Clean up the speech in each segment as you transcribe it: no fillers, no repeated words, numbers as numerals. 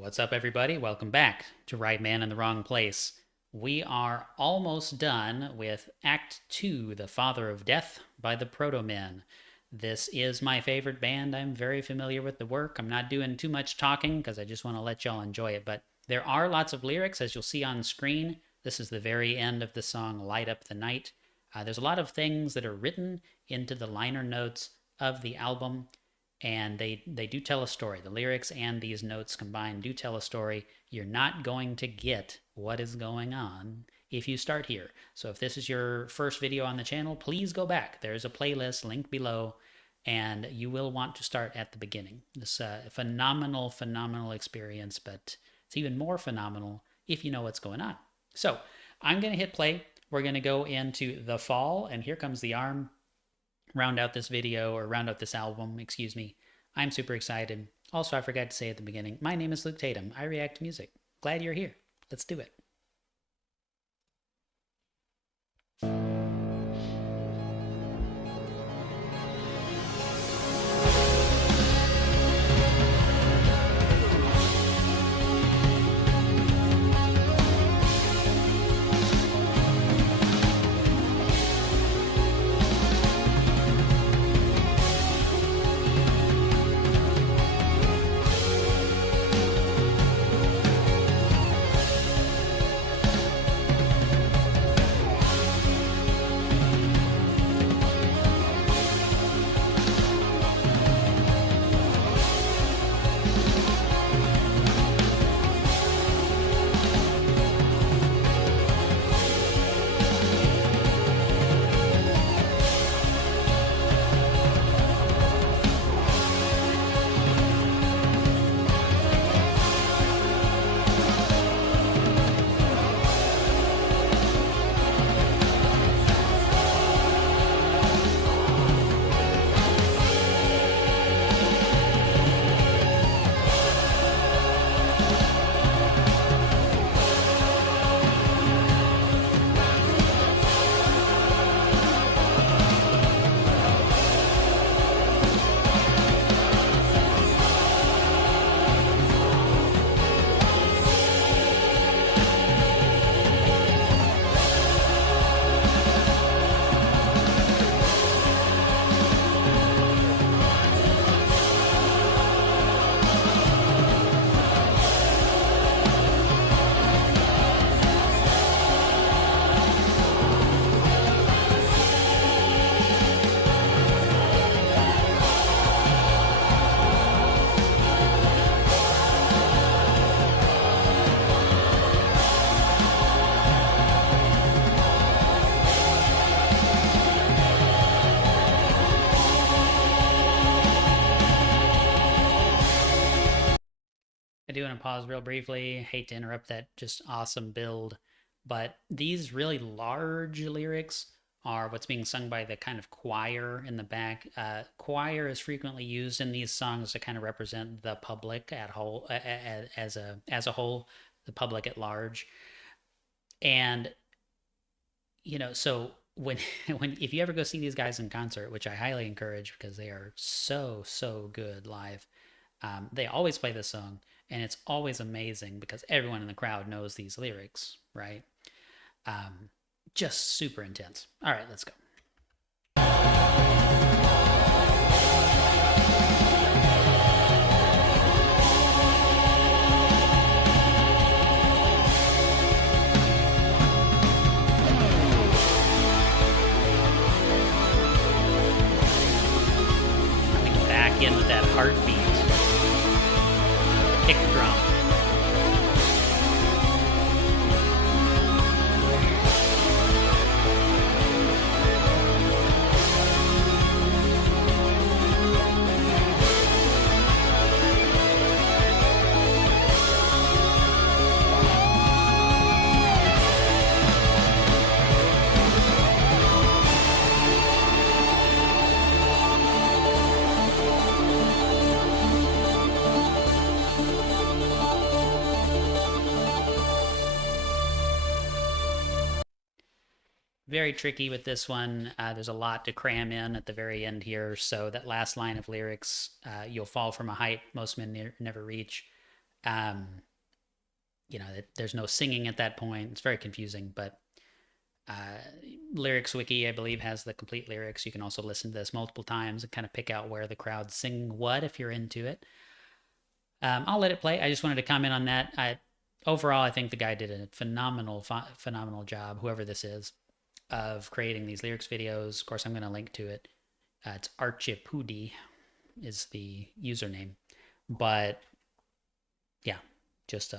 What's up, everybody? Welcome back to Right Man in the Wrong Place. We are almost done with Act 2, The Father of Death by the Protomen. This is my favorite band. I'm very familiar with the work. I'm not doing too much talking because I just want to let y'all enjoy it. But there are lots of lyrics, as you'll see on screen. This is the very end of the song Light Up the Night. There's a lot of things that are written into the liner notes of the album, and they do tell a story. The lyrics and these notes combined do tell a story. You're not going to get what is going on if you start here. So if this is your first video on the channel, please go back. There's a playlist linked below, and you will want to start at the beginning. This phenomenal experience, but it's even more phenomenal if you know what's going on. So I'm going to hit play. We're going to go into The Fall, and here comes the arm. Round out this video, or round out this album, excuse me. I'm super excited. Also, I forgot to say at the beginning, my name is Luke Tatum. I react to music. Glad you're here. Let's do it. I do want to pause real briefly. Hate to interrupt that just awesome build, but these really large lyrics are what's being sung by the kind of choir in the back. Choir is frequently used in these songs to kind of represent the public at whole, as a whole, the public at large. And so when when if you ever go see these guys in concert, which I highly encourage because they are so good live, they always play this song, and it's always amazing because everyone in the crowd knows these lyrics, right? Um, just super intense. All right, let's go. Coming back in with that heartbeat. Kick drum. Very tricky with this one. There's a lot to cram in at the very end here. So that last line of lyrics, you'll fall from a height most men never reach. Um, there's no singing at that point. It's very confusing, but uh, Lyrics Wiki, I believe, has the complete lyrics. You can also listen to this multiple times and kind of pick out where the crowd's singing what if you're into it. I'll let it play. I just wanted to comment on that. Overall, I think the guy did a phenomenal job, whoever this is, of creating these lyrics videos. Of course, I'm going to link to it. It's Archipudi is the username. But yeah, just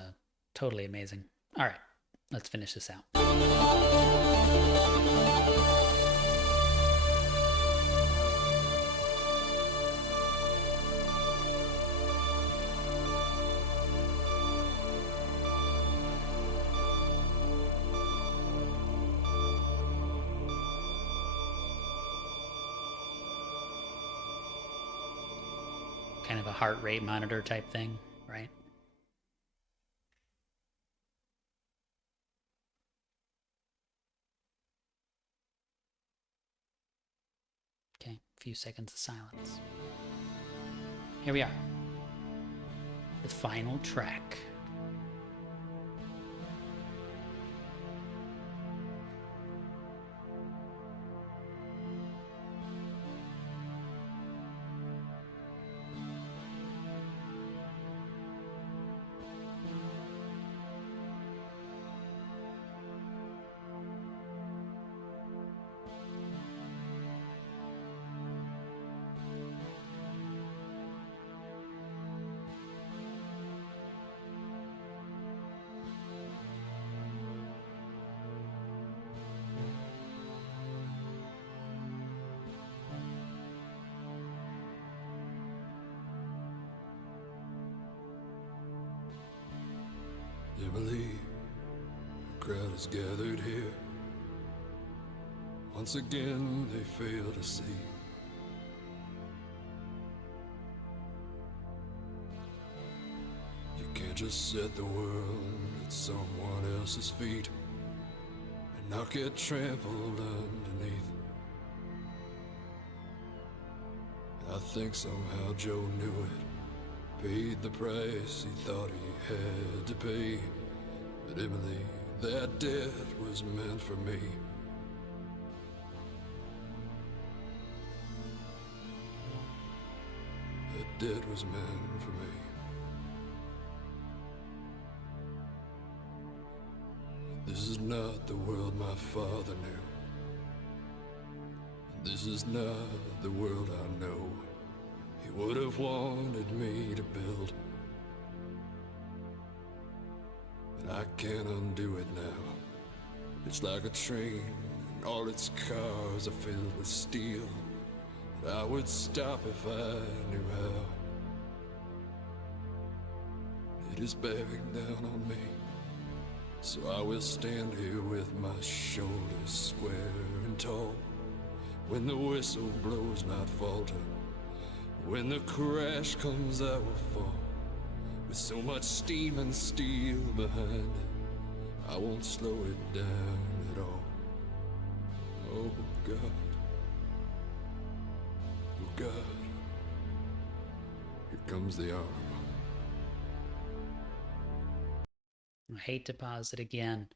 totally amazing. All right, let's finish this out. Kind of a heart rate monitor type thing, right? Okay, a few seconds of silence. Here we are. The final track. You believe the crowd is gathered here. Once again they fail to see. You can't just set the world at someone else's feet and not get trampled underneath. I think somehow Joe knew it, paid the price he thought he had to pay. But Emily, that debt was meant for me. That debt was meant for me. This is not the world my father knew. This is not the world I know he would have wanted me to build. But I can't undo it now. It's like a train, and all its cars are filled with steel. But I would stop if I knew how. It is bearing down on me, so I will stand here with my shoulders square and tall. When the whistle blows, not falter. When the crash comes, I will fall. With so much steam and steel behind it, I won't slow it down at all. Oh God, oh God, here comes the arm. I hate to pause it again.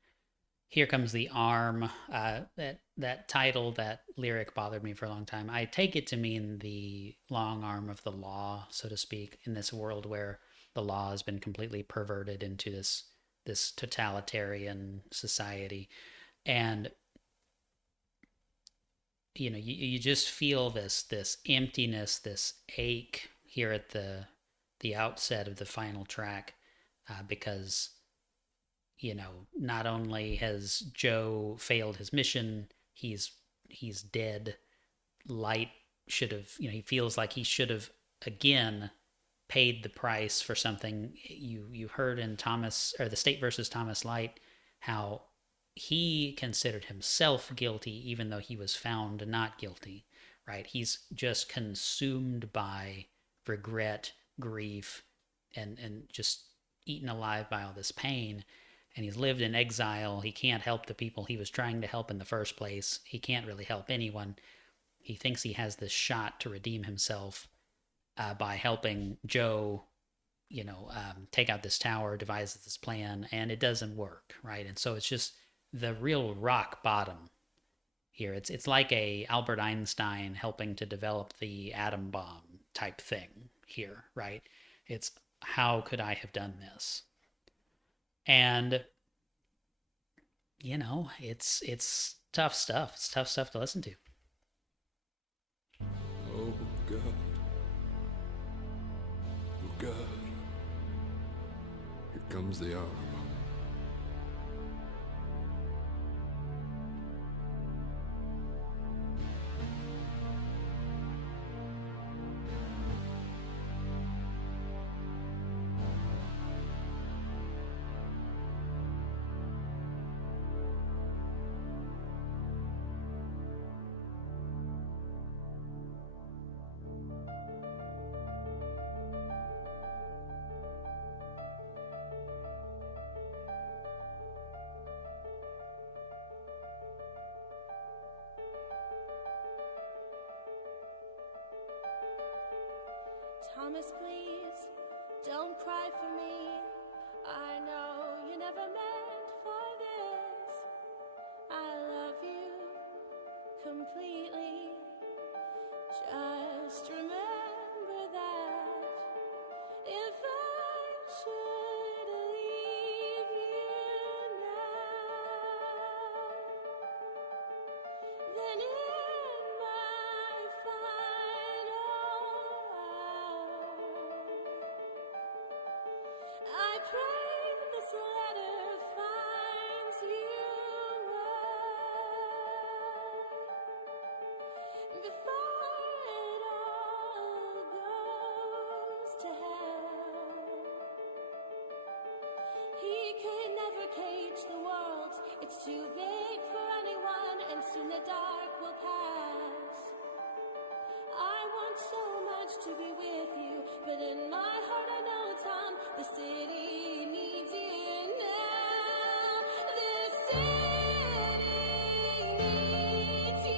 Here Comes the Arm. That title, that lyric bothered me for a long time. I take it to mean the long arm of the law, so to speak, in this world where the law has been completely perverted into this totalitarian society. And you just feel this emptiness, this ache here at the outset of the final track, because not only has Joe failed his mission, he's dead. Light should have, he feels like he should have again paid the price for something. You heard in Thomas, or the State versus Thomas Light, how he considered himself guilty even though he was found not guilty, right? He's just consumed by regret, grief, and just eaten alive by all this pain. And he's lived in exile. He can't help the people he was trying to help in the first place. He can't really help anyone. He thinks he has this shot to redeem himself by helping Joe take out this tower, devises this plan, and it doesn't work, right? And so it's just the real rock bottom here. It's like a Albert Einstein helping to develop the atom bomb type thing here, right? It's how could I have done this? And it's tough stuff. It's tough stuff to listen to. Oh God. Oh God. Here comes the arm. Thomas, please, don't cry for me. I know you never meant for this. I love you completely. Just remember that if I should leave you now, then in my final I pray this letter finds you well before it all goes to hell. He could never cage the world, it's too big for anyone, and soon the dark will pass. I want so much to be with you, but in my heart I know, Tom, the city needs you now. The city needs you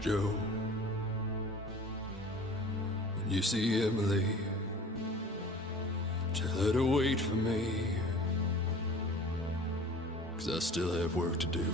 Joe, when you see Emily, tell her to wait for me, 'cause I still have work to do.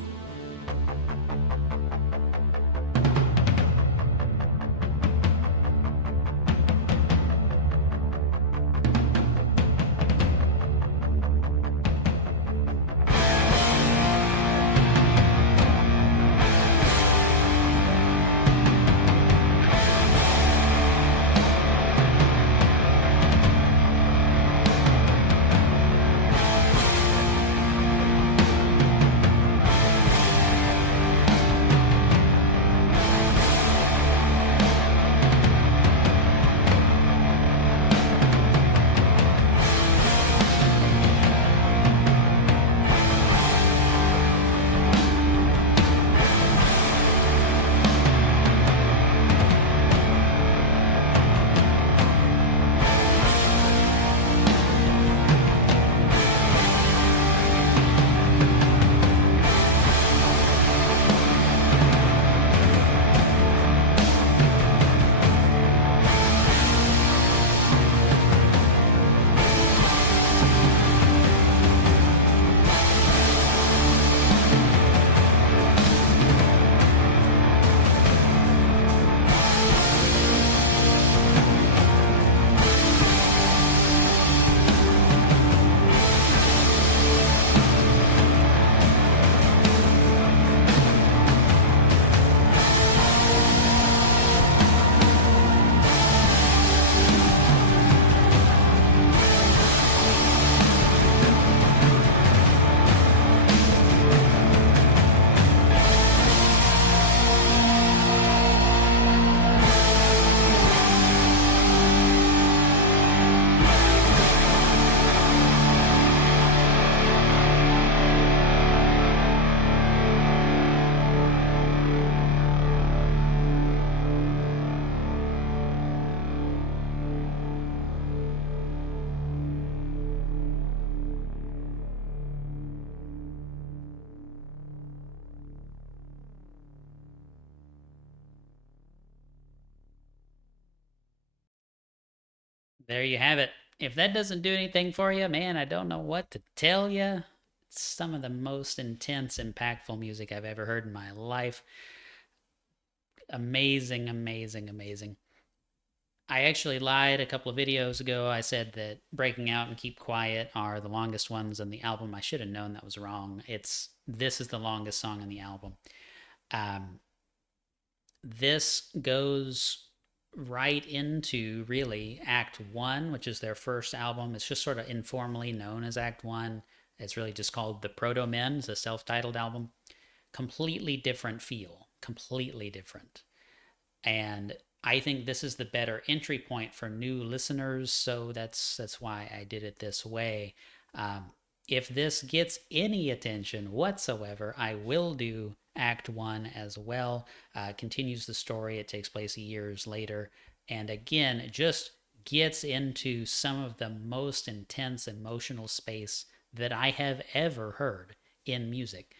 There you have it. If that doesn't do anything for you, man, I don't know what to tell you. It's some of the most intense, impactful music I've ever heard in my life. Amazing, amazing, amazing. I actually lied a couple of videos ago. I said that Breaking Out and Keep Quiet are the longest ones on the album. I should have known that was wrong. This is the longest song on the album. Um, this goes right into really Act One, which is their first album. It's just sort of informally known as Act One. It's really just called The Protomen. It's a self-titled album. Completely different feel. Completely different. And I think this is the better entry point for new listeners. So that's why I did it this way. Um, if this gets any attention whatsoever, I will do Act One as well. Continues the story. It takes place years later, and again, it just gets into some of the most intense emotional space that I have ever heard in music.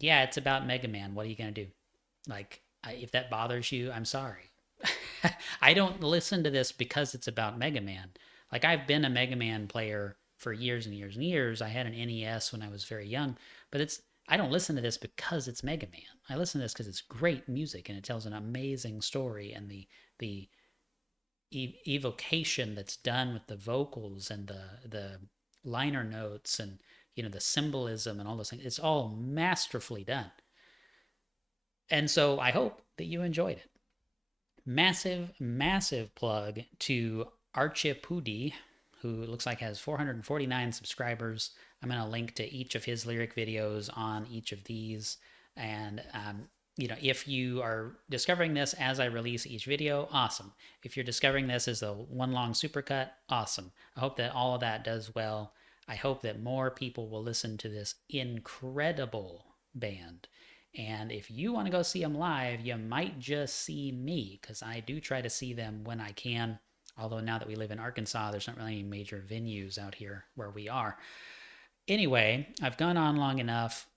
Yeah, it's about Mega Man. What are you gonna do? Like, if that bothers you, I'm sorry. I don't listen to this because it's about Mega Man. Like, I've been a Mega Man player for years and years and years. I had an NES when I was very young, but I don't listen to this because it's Mega Man. I listen to this because it's great music and it tells an amazing story, and the evocation that's done with the vocals and the liner notes, and the symbolism and all those things. It's all masterfully done. And so I hope that you enjoyed it. Massive, massive plug to Archipudi, who looks like has 449 subscribers. I'm going to link to each of his lyric videos on each of these. And, if you are discovering this as I release each video, awesome. If you're discovering this as a one long supercut, awesome. I hope that all of that does well. I hope that more people will listen to this incredible band. And if you want to go see them live, you might just see me, because I do try to see them when I can. Although now that we live in Arkansas, there's not really any major venues out here where we are. Anyway, I've gone on long enough.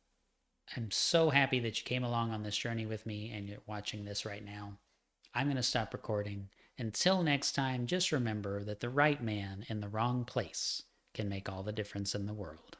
I'm so happy that you came along on this journey with me and you're watching this right now. I'm going to stop recording. Until next time, just remember that the right man in the wrong place can make all the difference in the world.